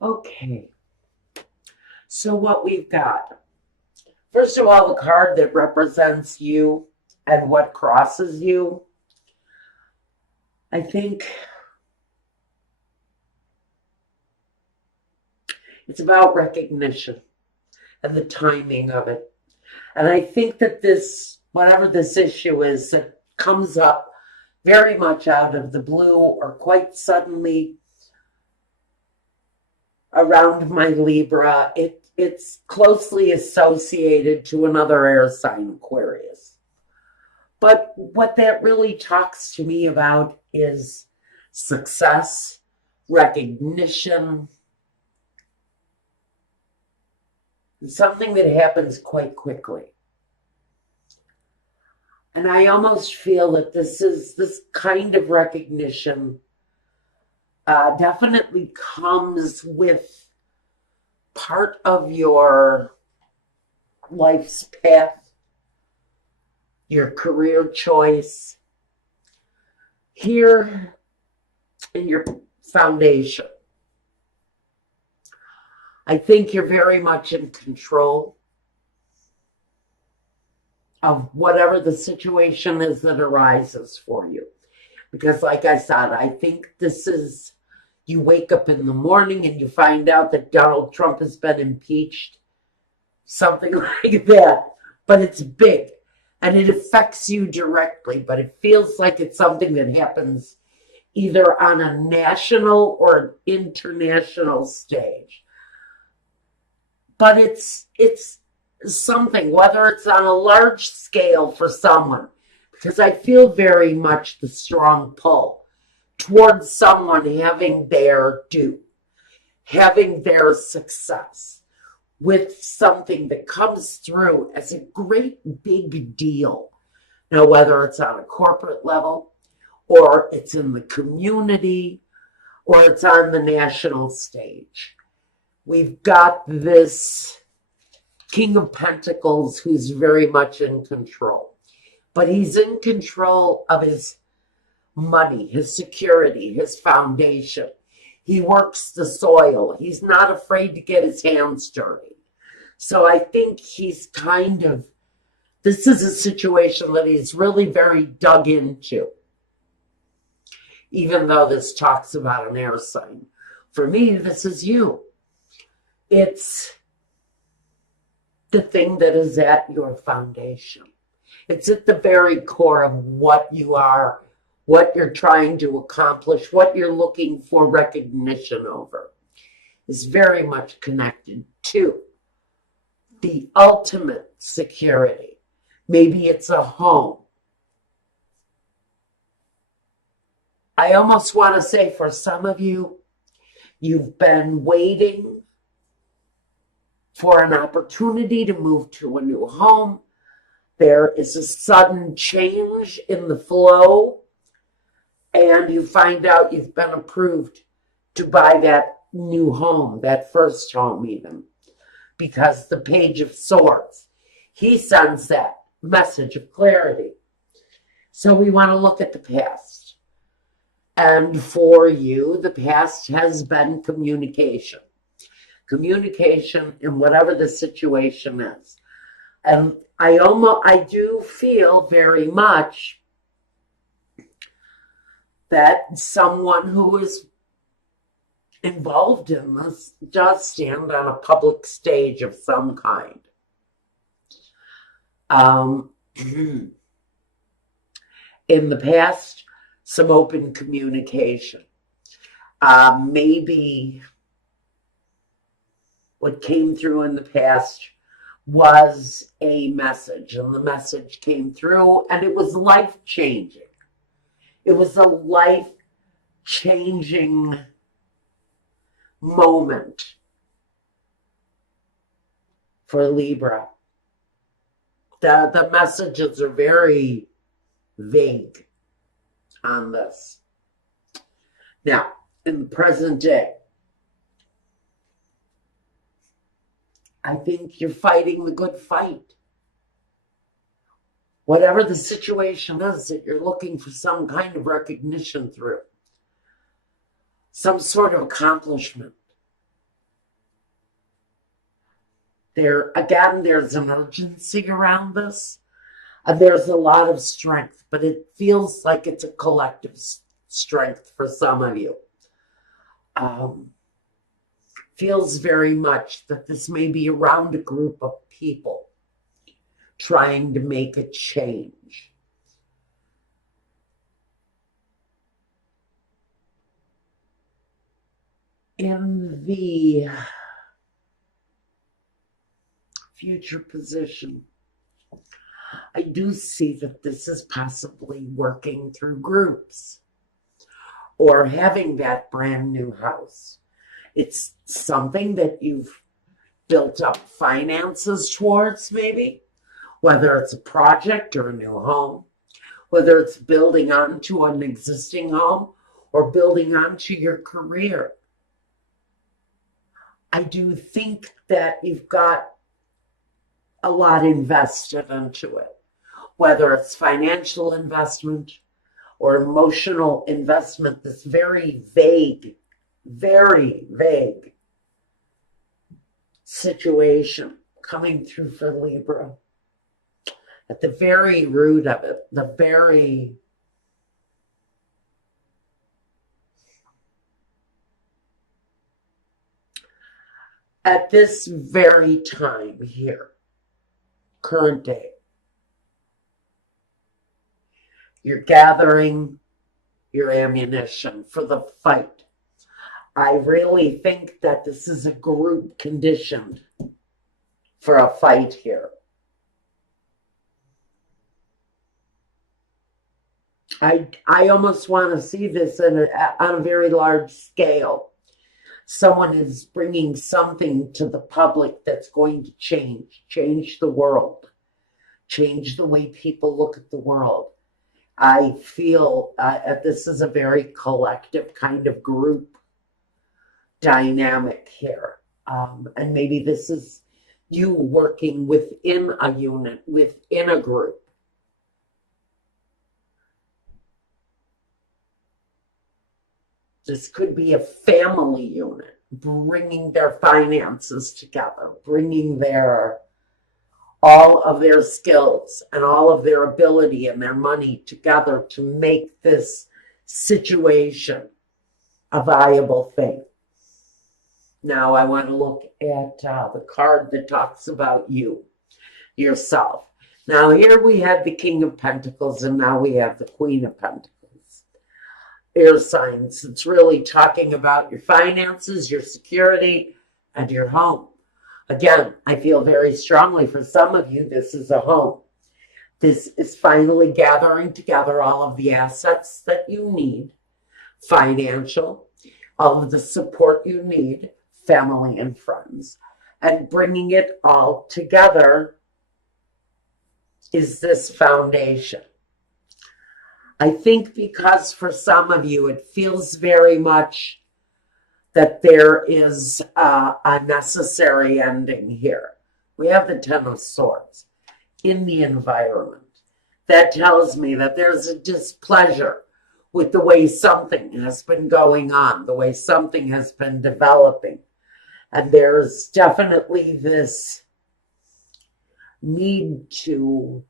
Okay, so what we've got, first of all, the card that represents you and what crosses you. I think it's about recognition and the timing of it. And I think that this, whatever this issue is that comes up very much out of the blue or quite suddenly around my Libra, it's closely associated to another air sign, Aquarius. But what that really talks to me about is success, recognition, something that happens quite quickly. And I almost feel that this kind of recognition definitely comes with part of your life's path, your career choice, here in your foundation. I think you're very much in control of whatever the situation is that arises for you. Because, like I said, I think this is, you wake up in the morning and you find out that Donald Trump has been impeached, something like that. But it's big and it affects you directly, but it feels like it's something that happens either on a national or an international stage. But it's something, whether it's on a large scale for someone, because I feel very much the strong pull towards someone having their due, having their success with something that comes through as a great big deal. Now, whether it's on a corporate level, or it's in the community, or it's on the national stage. We've got this King of Pentacles who's very much in control. But he's in control of his money, his security, his foundation. He works the soil. He's not afraid to get his hands dirty. So I think he's kind of, this is a situation that he's really very dug into. Even though this talks about an air sign. For me, this is you. It's the thing that is at your foundation. It's at the very core of what you are, what you're trying to accomplish, what you're looking for recognition over. Is very much connected to the ultimate security. Maybe it's a home. I almost want to say for some of you, you've been waiting for an opportunity to move to a new home. There is a sudden change in the flow, and you find out you've been approved to buy that new home, that first home even, because the Page of Swords, he sends that message of clarity. So we want to look at the past. And for you, the past has been communication. Communication in whatever the situation is. And I do feel very much that someone who is involved in this does stand on a public stage of some kind. In the past, some open communication. Maybe what came through in the past was a message, and the message came through, and it was life-changing. It was a life-changing moment for Libra. The messages are very vague on this. Now, in the present day, I think you're fighting the good fight. Whatever the situation is that you're looking for some kind of recognition through, some sort of accomplishment. There's an urgency around this, and there's a lot of strength, but it feels like it's a collective strength for some of you. Feels very much that this may be around a group of people trying to make a change. In the future position, I do see that this is possibly working through groups or having that brand new house. It's something that you've built up finances towards, maybe, whether it's a project or a new home, whether it's building onto an existing home or building onto your career. I do think that you've got a lot invested into it, whether it's financial investment or emotional investment, this very vague situation coming through for Libra. At the very root of it, at this very time here, current day, you're gathering your ammunition for the fight. I really think that this is a group conditioned for a fight here. I almost want to see this on a very large scale. Someone is bringing something to the public that's going to change the world, change the way people look at the world. I feel this is a very collective kind of group dynamic here. And maybe this is you working within a unit, within a group. This could be a family unit, bringing their finances together, bringing all of their skills and all of their ability and their money together to make this situation a viable thing. Now I want to look at the card that talks about yourself. Now here we have the King of Pentacles, and now we have the Queen of Pentacles. Air signs. It's really talking about your finances, your security, and your home. Again, I feel very strongly for some of you, this is a home. This is finally gathering together all of the assets that you need, financial, all of the support you need, family and friends, and bringing it all together is this foundation. I think because for some of you, it feels very much that there is a necessary ending here. We have the Ten of Swords in the environment. That tells me that there's a displeasure with the way something has been going on, the way something has been developing. And there's definitely this need to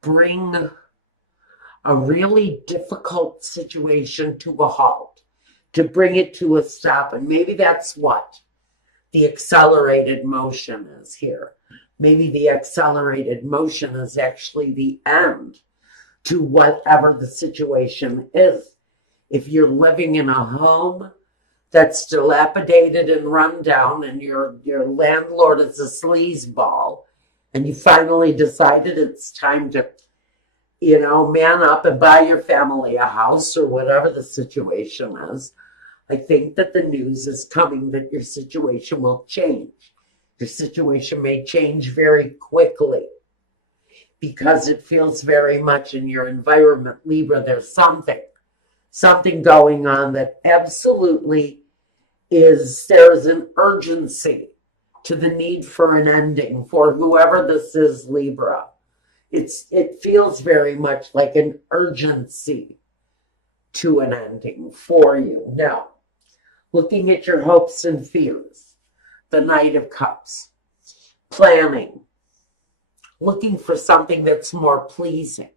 bring a really difficult situation to a halt, to bring it to a stop. And maybe that's what the accelerated motion is here. Maybe the accelerated motion is actually the end to whatever the situation is. If you're living in a home that's dilapidated and run down and your landlord is a sleazeball, and you finally decided it's time to, man up and buy your family a house or whatever the situation is, I think that the news is coming that your situation will change. Your situation may change very quickly because it feels very much in your environment, Libra, there's something going on that absolutely there's an urgency to the need for an ending for whoever this is, Libra. It feels very much like an urgency to an ending for you. Now, looking at your hopes and fears, the Knight of Cups, planning, looking for something that's more pleasing,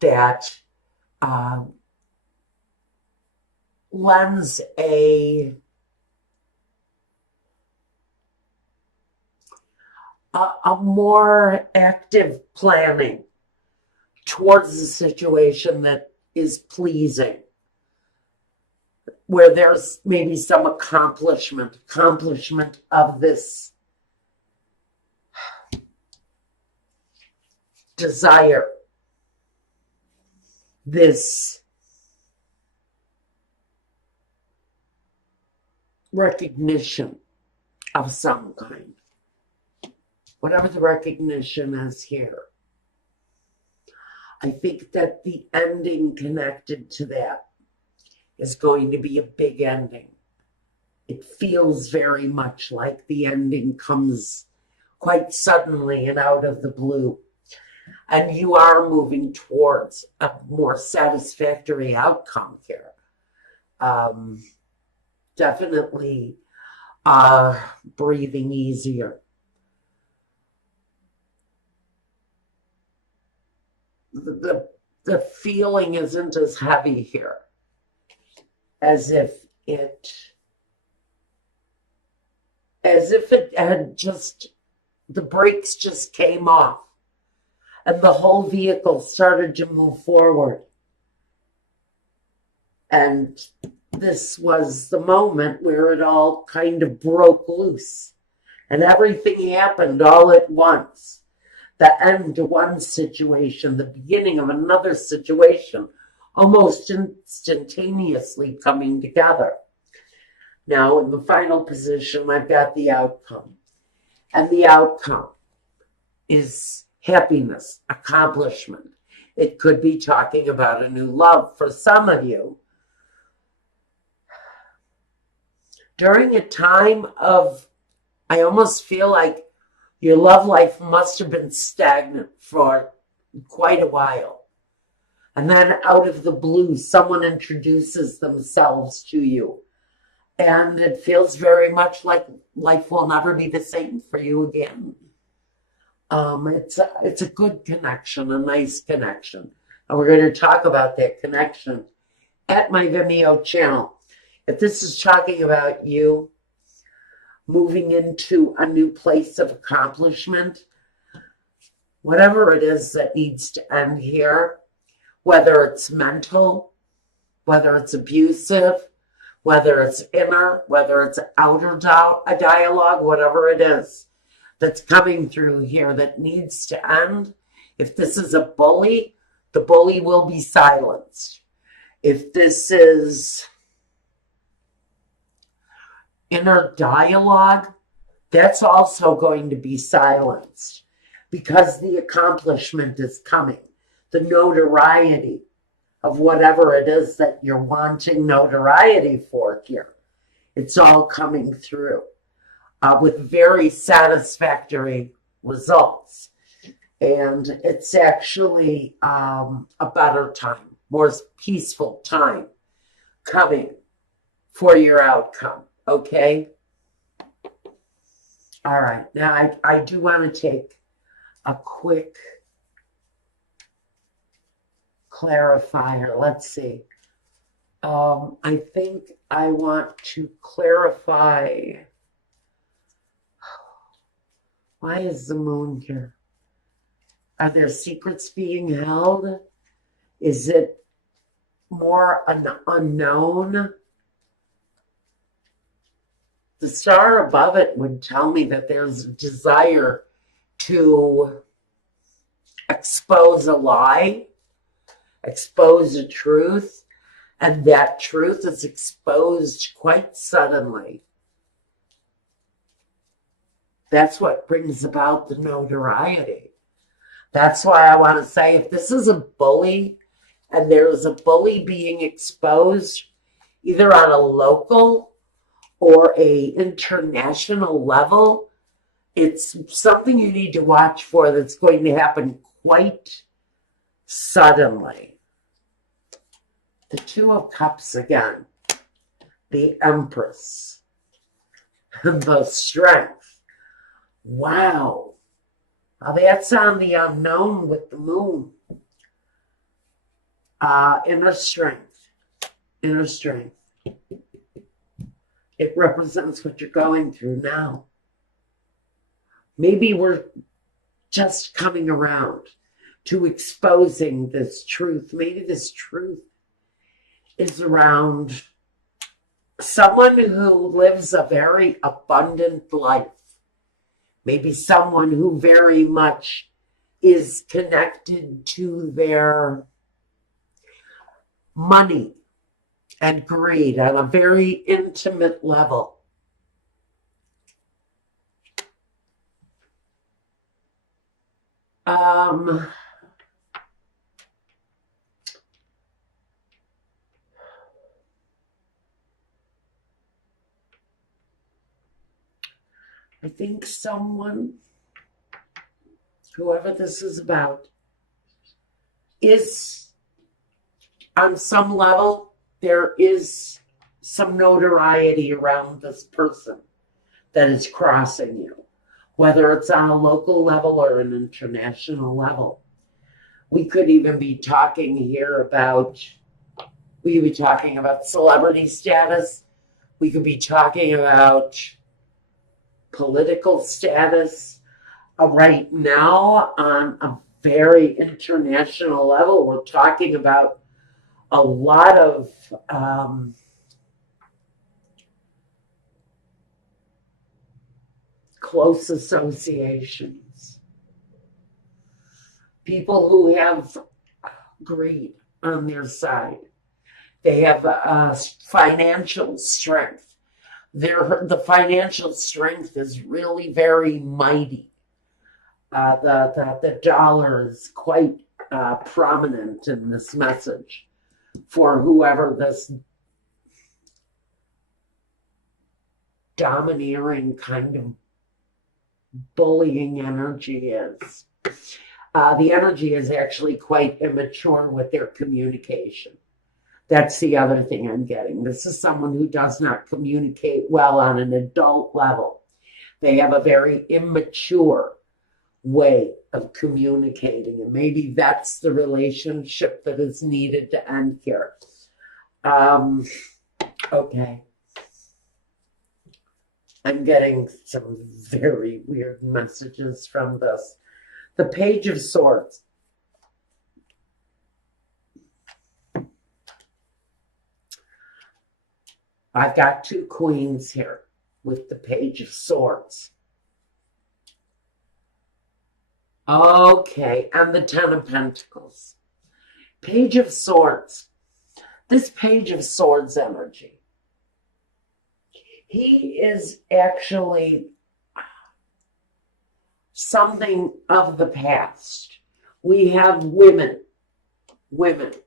that lends a more active planning towards the situation that is pleasing, where there's maybe some accomplishment of this desire, this recognition of some kind. Whatever the recognition is here. I think that the ending connected to that is going to be a big ending. It feels very much like the ending comes quite suddenly and out of the blue. And you are moving towards a more satisfactory outcome here. Definitely breathing easier. The feeling isn't as heavy here, as if it had just, the brakes just came off and the whole vehicle started to move forward. And this was the moment where it all kind of broke loose and everything happened all at once. The end to one situation, the beginning of another situation, almost instantaneously coming together. Now, in the final position, I've got the outcome. And the outcome is happiness, accomplishment. It could be talking about a new love for some of you. During a time of, I almost feel like your love life must have been stagnant for quite a while. And then out of the blue, someone introduces themselves to you. And it feels very much like life will never be the same for you again. It's a good connection, a nice connection. And we're going to talk about that connection at my Vimeo channel. If this is talking about you moving into a new place of accomplishment, whatever it is that needs to end here, whether it's mental, whether it's abusive, whether it's inner, whether it's outer a dialogue, whatever it is that's coming through here that needs to end. If this is a bully, the bully will be silenced. If this is inner dialogue, that's also going to be silenced because the accomplishment is coming. The notoriety of whatever it is that you're wanting notoriety for here, it's all coming through with very satisfactory results. And it's actually a better time, more peaceful time coming for your outcome. Okay? All right. Now, I do want to take a quick clarifier. Let's see. I think I want to clarify. Why is the moon here? Are there secrets being held? Is it more an unknown? The star above it would tell me that there's a desire to expose a lie, expose a truth, and that truth is exposed quite suddenly. That's what brings about the notoriety. That's why I want to say, if this is a bully and there's a bully being exposed, either on a local or a international level, it's something you need to watch for that's going to happen quite suddenly. The Two of Cups again. the Empress, and the Strength. Wow. Now that's on the unknown with the moon. Inner strength. Inner strength. It represents what you're going through now. Maybe we're just coming around to exposing this truth. Maybe this truth is around someone who lives a very abundant life. Maybe someone who very much is connected to their money and greed on a very intimate level. I think someone, whoever this is about, is on some level, there is some notoriety around this person that is crossing you, whether it's on a local level or an international level. We could even be talking here about, we could be talking about celebrity status. We could be talking about political status. Right now, on a very international level, we're talking about a lot of close associations. People who have greed on their side. They have financial strength. The financial strength is really very mighty. The dollar is quite prominent in this message for whoever this domineering kind of bullying energy is. The energy is actually quite immature with their communication. That's the other thing I'm getting. This is someone who does not communicate well on an adult level. They have a very immature way of communicating, and maybe that's the relationship that is needed to end here. Okay. I'm getting some very weird messages from this. The Page of Swords. I've got two queens here with the Page of Swords. Okay, and the Ten of Pentacles. Page of Swords. This Page of Swords energy. He is actually something of the past. We have women,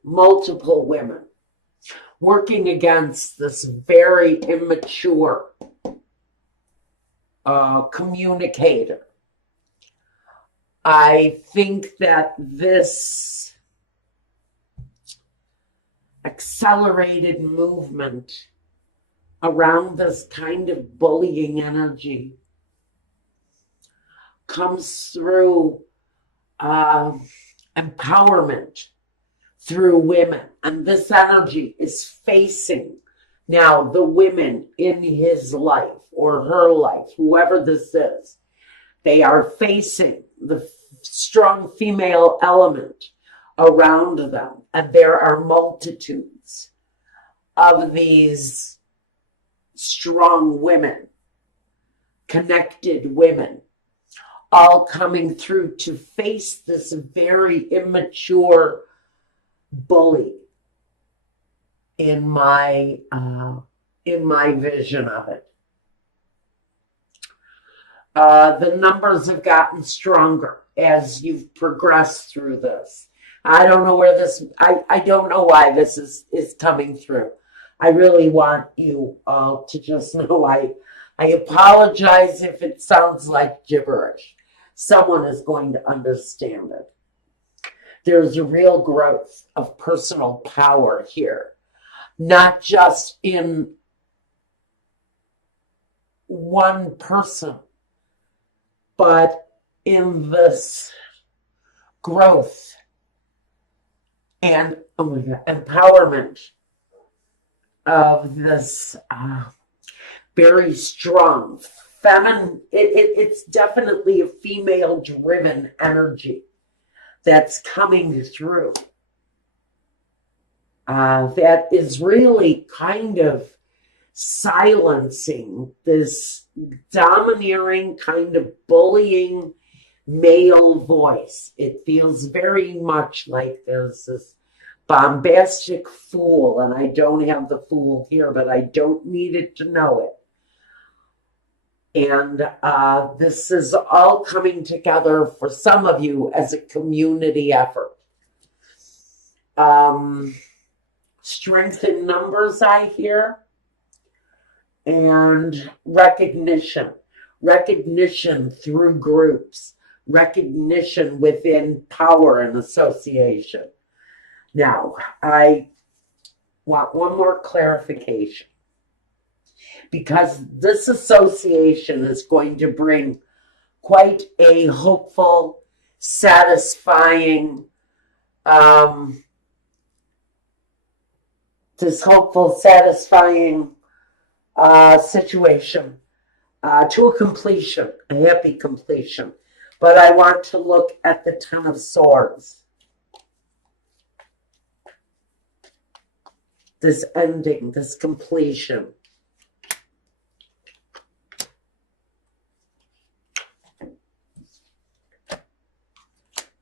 multiple women, working against this very immature communicator. I think that this accelerated movement around this kind of bullying energy comes through empowerment through women. And this energy is facing now the women in his life or her life, whoever this is. They are facing the strong female element around them. And there are multitudes of these strong women, connected women, all coming through to face this very immature bully in my vision of it. The numbers have gotten stronger as you've progressed through this. I don't know where this, I don't know why this is coming through. I really want you all to just know I apologize if it sounds like gibberish. Someone is going to understand it. There's a real growth of personal power here, not just in one person, but in this growth and empowerment of this very strong feminine, it's definitely a female driven energy that's coming through, that is really kind of silencing this domineering, kind of bullying male voice. It feels very much like there's this bombastic fool, and I don't have the fool here, but I don't need it to know it. And this is all coming together for some of you as a community effort. Strength in numbers, I hear, and recognition through groups, recognition within power and association. Now, I want one more clarification, because this association is going to bring quite a hopeful, satisfying, situation to a completion, a happy completion. But I want to look at the Ten of Swords. This ending, this completion.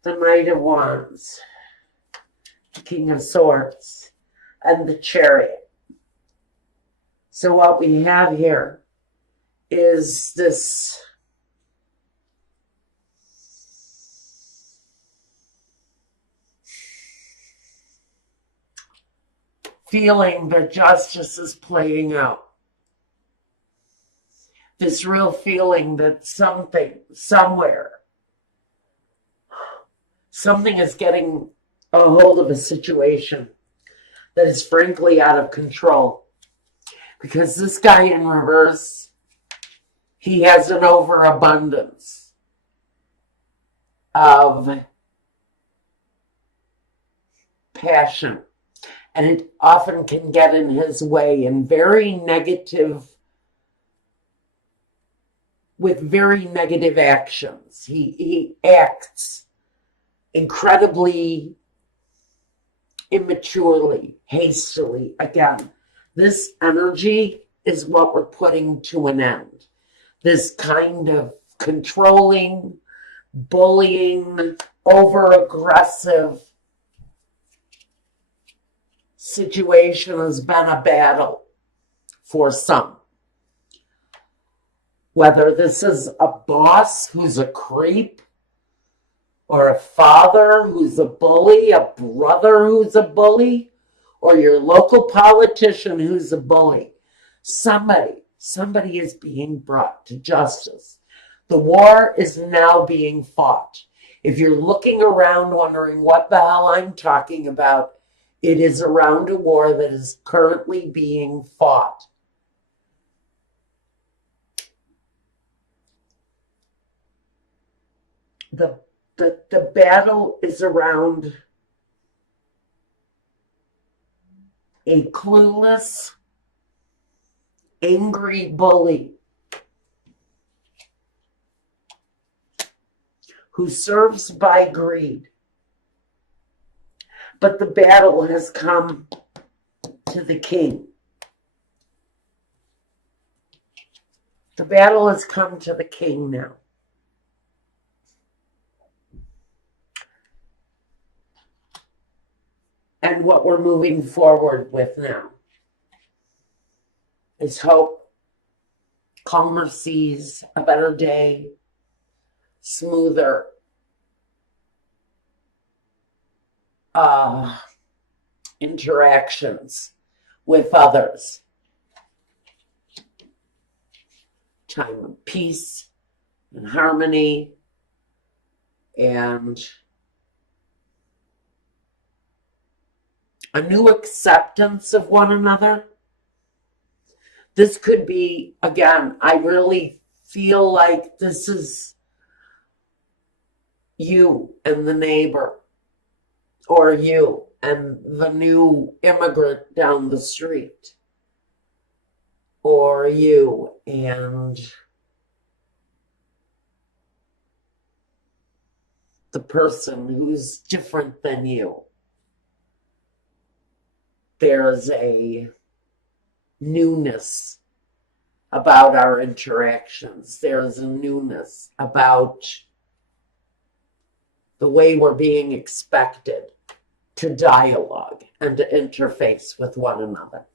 The Knight of Wands, the King of Swords, and the Chariot. So what we have here is this feeling that justice is playing out. This real feeling that something, somewhere, something is getting a hold of a situation that is frankly out of control. Because this guy in reverse, he has an overabundance of passion. And it often can get in his way in very negative, with very negative actions. He acts incredibly immaturely, hastily. Again, this energy is what we're putting to an end. This kind of controlling, bullying, over-aggressive situation has been a battle for some. Whether this is a boss who's a creep, or a father who's a bully, a brother who's a bully, or your local politician who's a bully. Somebody is being brought to justice. The war is now being fought. If you're looking around wondering what the hell I'm talking about, it is around a war that is currently being fought. The battle is around a clueless, angry bully who serves by greed. But the battle has come to the king. The battle has come to the king now. And what we're moving forward with now is hope, calmer seas, a better day, smoother interactions with others. Time of peace and harmony and a new acceptance of one another. This could be, again, I really feel like this is you and the neighbor, or you and the new immigrant down the street, or you and the person who's different than you. There's a newness about our interactions. There's a newness about the way we're being expected to dialogue and to interface with one another.